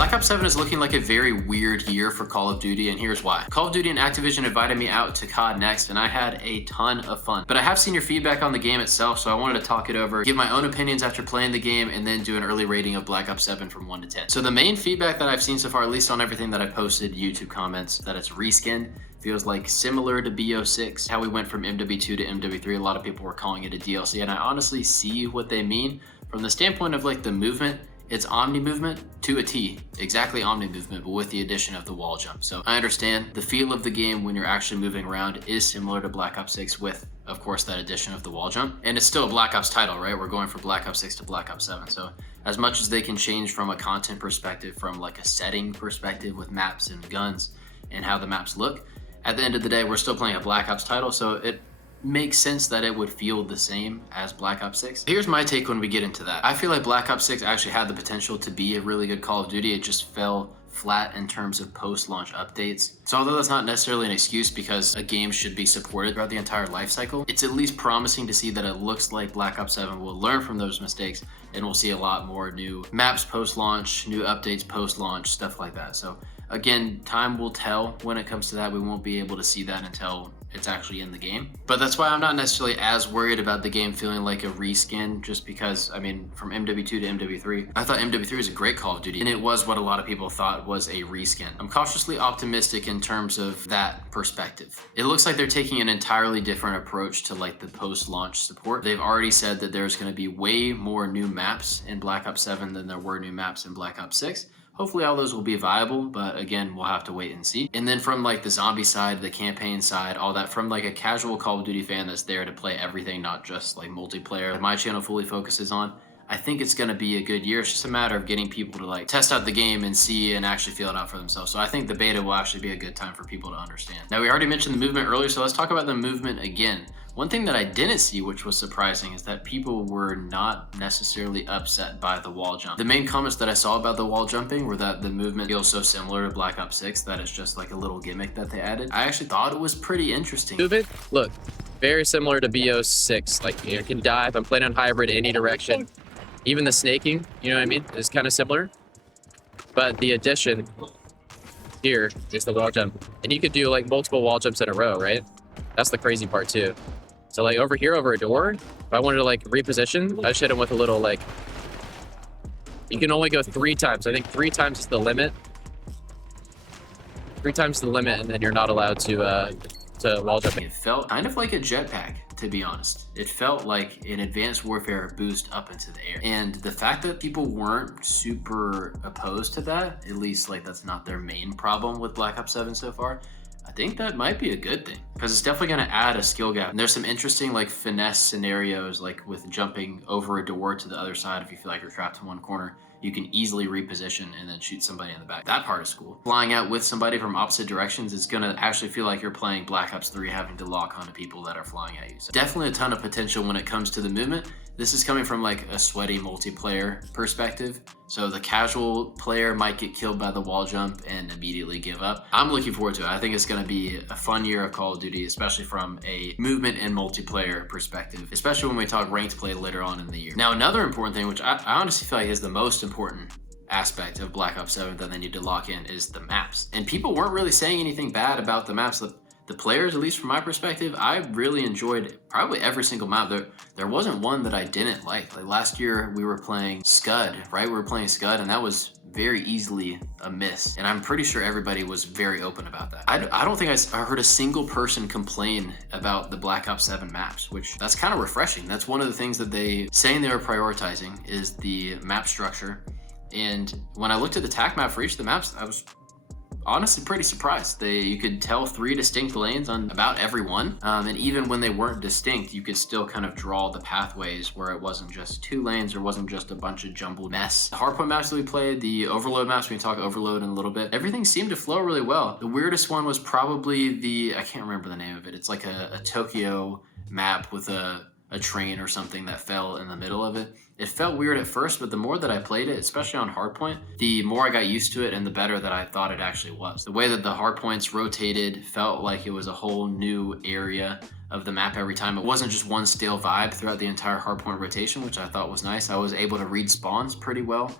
Black Ops 7 is looking like a very weird year for Call of Duty, and here's why. Call of Duty and Activision invited me out to COD Next, and I had a ton of fun. But I have seen your feedback on the game itself, so I wanted to talk it over, give my own opinions after playing the game, and then do an early rating of Black Ops 7 from 1 to 10. So the main feedback that I've seen so far, at least on everything that I've posted, YouTube comments, that it's reskinned. Feels like similar to BO6, how we went from MW2 to MW3. A lot of people were calling it a DLC, and I honestly see what they mean. From the standpoint of like the movement, it's Omni movement to a T, exactly Omni movement, but with the addition of the wall jump. So I understand the feel of the game when you're actually moving around is similar to Black Ops 6 with, of course, that addition of the wall jump. And it's still a Black Ops title, right? We're going from Black Ops 6 to Black Ops 7. So as much as they can change from a content perspective, from like a setting perspective with maps and guns and how the maps look, at the end of the day, we're still playing a Black Ops title. So it makes sense that it would feel the same as Black Ops 6. Here's my take when we get into that. I feel like Black Ops 6 actually had the potential to be a really good Call of Duty. It just fell flat in terms of post-launch updates. So although that's not necessarily an excuse because a game should be supported throughout the entire life cycle, it's at least promising to see that it looks like Black Ops 7 will learn from those mistakes and we'll see a lot more new maps post-launch, new updates post-launch, stuff like that. So again, time will tell when it comes to that. We won't be able to see that until it's actually in the game. But that's why I'm not necessarily as worried about the game feeling like a reskin, just because, I mean, from MW2 to MW3, I thought MW3 was a great Call of Duty, and it was what a lot of people thought was a reskin. I'm cautiously optimistic in terms of that perspective. It looks like they're taking an entirely different approach to like the post-launch support. They've already said that there's gonna be way more new maps in Black Ops 7 than there were new maps in Black Ops 6. Hopefully all those will be viable, but again, we'll have to wait and see. And then from like the zombie side, the campaign side, all that, from like a casual Call of Duty fan that's there to play everything, not just like multiplayer that my channel fully focuses on, I think it's gonna be a good year. It's just a matter of getting people to like test out the game and see and actually feel it out for themselves. So I think the beta will actually be a good time for people to understand. Now, we already mentioned the movement earlier, so let's talk about the movement again. One thing that I didn't see, which was surprising, is that people were not necessarily upset by the wall jump. The main comments that I saw about the wall jumping were that the movement feels so similar to Black Ops 6 that it's just like a little gimmick that they added. I actually thought it was pretty interesting. Movement, look, very similar to BO6. Like, you can dive, I'm playing on hybrid any direction. Even the snaking, you know what I mean, is kind of similar. But the addition here is the wall jump. And you could do like multiple wall jumps in a row, right? That's the crazy part too. So like over here, over a door, if I wanted to like reposition, I just hit him with a little like, you can only go 3 times. I think 3 times is the limit. 3 times the limit, and then you're not allowed to wall jump. It felt kind of like a jetpack, to be honest. It felt like an Advanced Warfare boost up into the air. And the fact that people weren't super opposed to that, at least like that's not their main problem with Black Ops 7 so far, I think that might be a good thing, because it's definitely going to add a skill gap. And there's some interesting like finesse scenarios, like with jumping over a door to the other side. If you feel like you're trapped in one corner, you can easily reposition and then shoot somebody in the back. That part is cool. Flying out with somebody from opposite directions is going to actually feel like you're playing Black Ops 3, having to lock onto people that are flying at you. So definitely a ton of potential when it comes to the movement. This is coming from like a sweaty multiplayer perspective. So the casual player might get killed by the wall jump and immediately give up. I'm looking forward to it. I think it's going to be a fun year of Call of Duty, especially from a movement and multiplayer perspective, especially when we talk ranked play later on in the year. Now, another important thing, which I honestly feel like is the most important aspect of Black Ops 7 that they need to lock in, is the maps. And people weren't really saying anything bad about the maps. The players, at least from my perspective, I really enjoyed probably every single map. There wasn't one that I didn't like. Like last year we were playing Scud, right? We were playing Scud, and that was very easily a miss. And I'm pretty sure everybody was very open about that. I don't think I heard a single person complain about the Black Ops 7 maps, which that's kind of refreshing. That's one of the things that they saying they were prioritizing is the map structure. And when I looked at the TAC map for each of the maps, I was honestly pretty surprised. You could tell 3 distinct lanes on about every one, and even when they weren't distinct, you could still kind of draw the pathways where it wasn't just 2 lanes or wasn't just a bunch of jumbled mess. The hardpoint maps that we played, the overload maps, we can talk overload in a little bit, everything seemed to flow really well. The weirdest one was probably I can't remember the name of it. It's like a Tokyo map with a train or something that fell in the middle of it. It felt weird at first, but the more that I played it, especially on hardpoint, the more I got used to it and the better that I thought it actually was. The way that the hardpoints rotated felt like it was a whole new area of the map every time. It wasn't just one stale vibe throughout the entire hardpoint rotation, which I thought was nice. I was able to read spawns pretty well.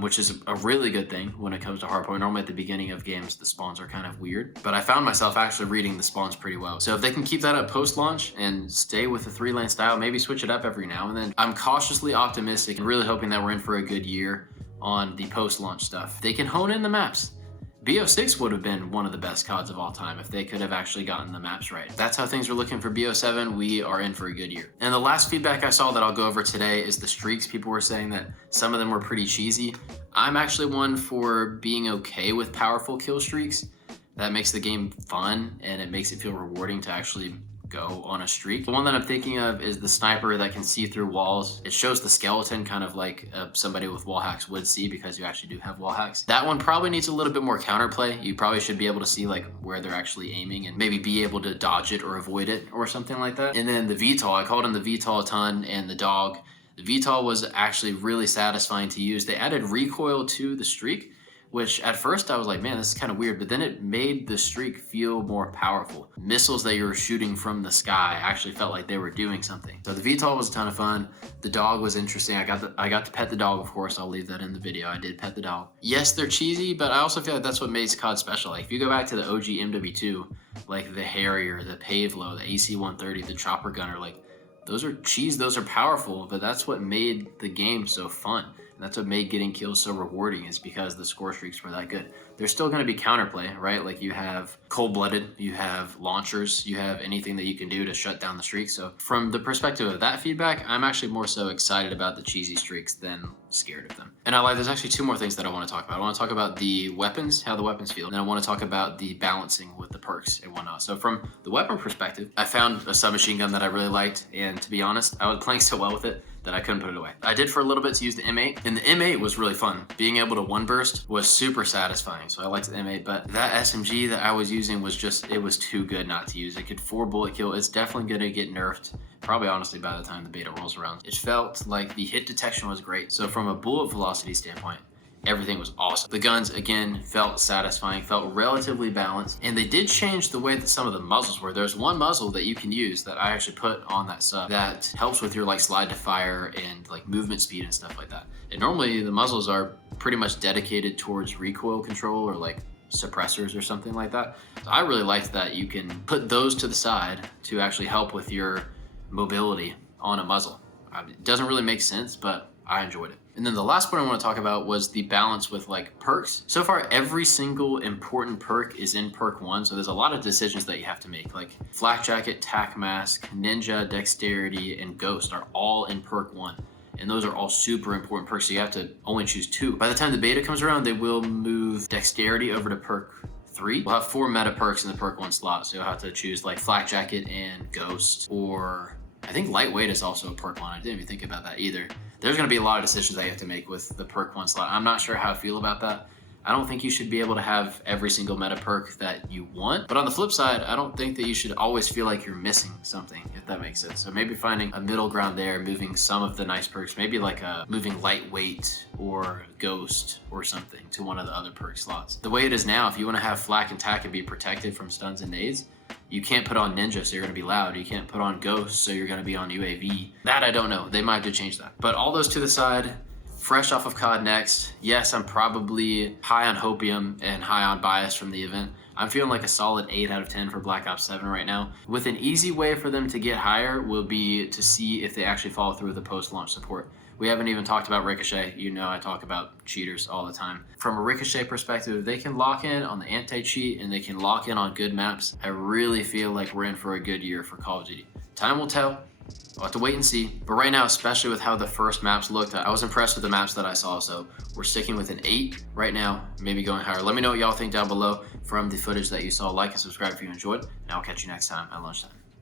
which is a really good thing when it comes to hardpoint. Normally at the beginning of games, the spawns are kind of weird, but I found myself actually reading the spawns pretty well. So if they can keep that up post-launch and stay with the 3-lane style, maybe switch it up every now and then, I'm cautiously optimistic and really hoping that we're in for a good year on the post-launch stuff. They can hone in the maps. BO6 would have been one of the best CODs of all time if they could have actually gotten the maps right. That's how things are looking for BO7. We are in for a good year. And the last feedback I saw that I'll go over today is the streaks. People were saying that some of them were pretty cheesy. I'm actually one for being okay with powerful kill streaks. That makes the game fun and it makes it feel rewarding to actually go on a streak. The one that I'm thinking of is the sniper that can see through walls. It shows the skeleton kind of like somebody with wall hacks would see, because you actually do have wall hacks. That one probably needs a little bit more counterplay. You probably should be able to see like where they're actually aiming and maybe be able to dodge it or avoid it or something like that. And then the VTOL, I called in the VTOL a ton, and the dog. The VTOL was actually really satisfying to use. They added recoil to the streak, which at first I was like, man, this is kind of weird, but then it made the streak feel more powerful. Missiles that you were shooting from the sky actually felt like they were doing something. So the VTOL was a ton of fun. The dog was interesting. I got to pet the dog, of course. I'll leave that in the video. I did pet the dog. Yes, they're cheesy, but I also feel like that's what makes COD special. Like if you go back to the OG MW2, like the Harrier, the Pavelo, the AC-130, the Chopper Gunner, like those are cheese, those are powerful, but that's what made the game so fun. And that's what made getting kills so rewarding, is because the score streaks were that good. There's still going to be counterplay, right? Like you have cold-blooded, you have launchers, you have anything that you can do to shut down the streak. So from the perspective of that feedback, I'm actually more so excited about the cheesy streaks than scared of them. And there's actually two more things that I want to talk about. I want to talk about the weapons, how the weapons feel, and then I want to talk about the balancing with the perks and whatnot. So from the weapon perspective, I found a submachine gun that I really liked, and to be honest, I was playing so well with it that I couldn't put it away. I did for a little bit to use the M8, and the M8 was really fun. Being able to one burst was super satisfying, so I liked the M8, but that SMG that I was using was just, it was too good not to use. It could 4-bullet kill. It's definitely gonna get nerfed, probably honestly by the time the beta rolls around. It felt like the hit detection was great. So from a bullet velocity standpoint, everything was awesome. The guns, again, felt satisfying, felt relatively balanced, and they did change the way that some of the muzzles were. There's one muzzle that you can use that I actually put on that sub that helps with your like slide to fire and like movement speed and stuff like that. And normally the muzzles are pretty much dedicated towards recoil control or like suppressors or something like that. So I really liked that you can put those to the side to actually help with your mobility on a muzzle. It doesn't really make sense, but I enjoyed it. And then the last point I want to talk about was the balance with like perks. So far, every single important perk is in perk 1. So there's a lot of decisions that you have to make, like Flak Jacket, Tac Mask, Ninja, Dexterity, and Ghost are all in perk 1. And those are all super important perks, so you have to only choose 2. By the time the beta comes around, they will move Dexterity over to perk 3. We'll have 4 meta perks in the perk 1 slot, so you'll have to choose like Flak Jacket and Ghost, or I think Lightweight is also a perk 1. I didn't even think about that either. There's going to be a lot of decisions that you have to make with the perk 1 slot. I'm not sure how I feel about that. I don't think you should be able to have every single meta perk that you want. But on the flip side, I don't think that you should always feel like you're missing something, if that makes sense. So maybe finding a middle ground there, moving some of the nice perks, maybe like moving Lightweight or Ghost or something to one of the other perk slots. The way it is now, if you want to have Flak and Tac and be protected from stuns and nades, you can't put on Ninja, so you're going to be loud. You can't put on Ghost, so you're going to be on UAV. That I don't know. They might have to change that. But all those to the side, fresh off of COD Next, yes, I'm probably high on hopium and high on bias from the event. I'm feeling like a solid 8 out of 10 for Black Ops 7 right now. With an easy way for them to get higher will be to see if they actually follow through with the post-launch support. We haven't even talked about Ricochet. You know I talk about cheaters all the time. From a Ricochet perspective, if they can lock in on the anti-cheat and they can lock in on good maps, I really feel like we're in for a good year for Call of Duty. Time will tell. We'll have to wait and see. But right now, especially with how the first maps looked, I was impressed with the maps that I saw. So we're sticking with an 8 right now, maybe going higher. Let me know what y'all think down below from the footage that you saw. Like and subscribe if you enjoyed, and I'll catch you next time at lunchtime.